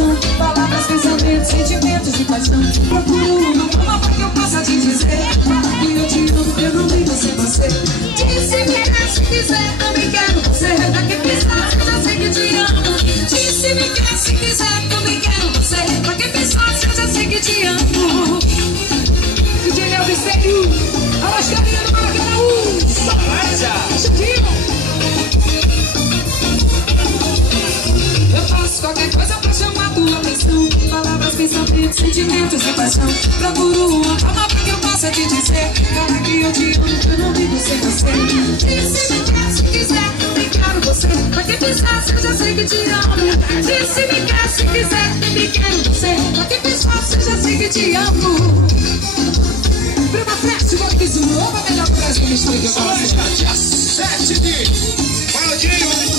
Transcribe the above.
coração. Palavras, pensamentos, sentimentos de paixão. Procuro uma forma pra que eu possa te dizer que eu te amo, eu não vivo sem você. Disse me quer, se quiser, também quero você. Pra que pensar, eu já sei que te amo. Disse me quer, se quiser, também quero você. Pra que pensar, eu já sei que te amo. DJ Léo Vicente, a lascarinha do Maracanã. Só vai já, Chiquinho. Eu faço qualquer coisa pra chamar tua atenção. Palavras, pensamentos, sentimentos e paixão. Procuro uma forma pra que eu possa te dizer, cara, que eu te amo, eu não vivo sem você. Disse me quer, se quiser, também quero você. Pra que pensar, se eu já sei que te amo. Disse me quer, se quiser, também quero você. Pra que pensar, se eu já sei que te amo. Prima Festival que novo, a melhor festa do estúdio. Dia 7 de maio.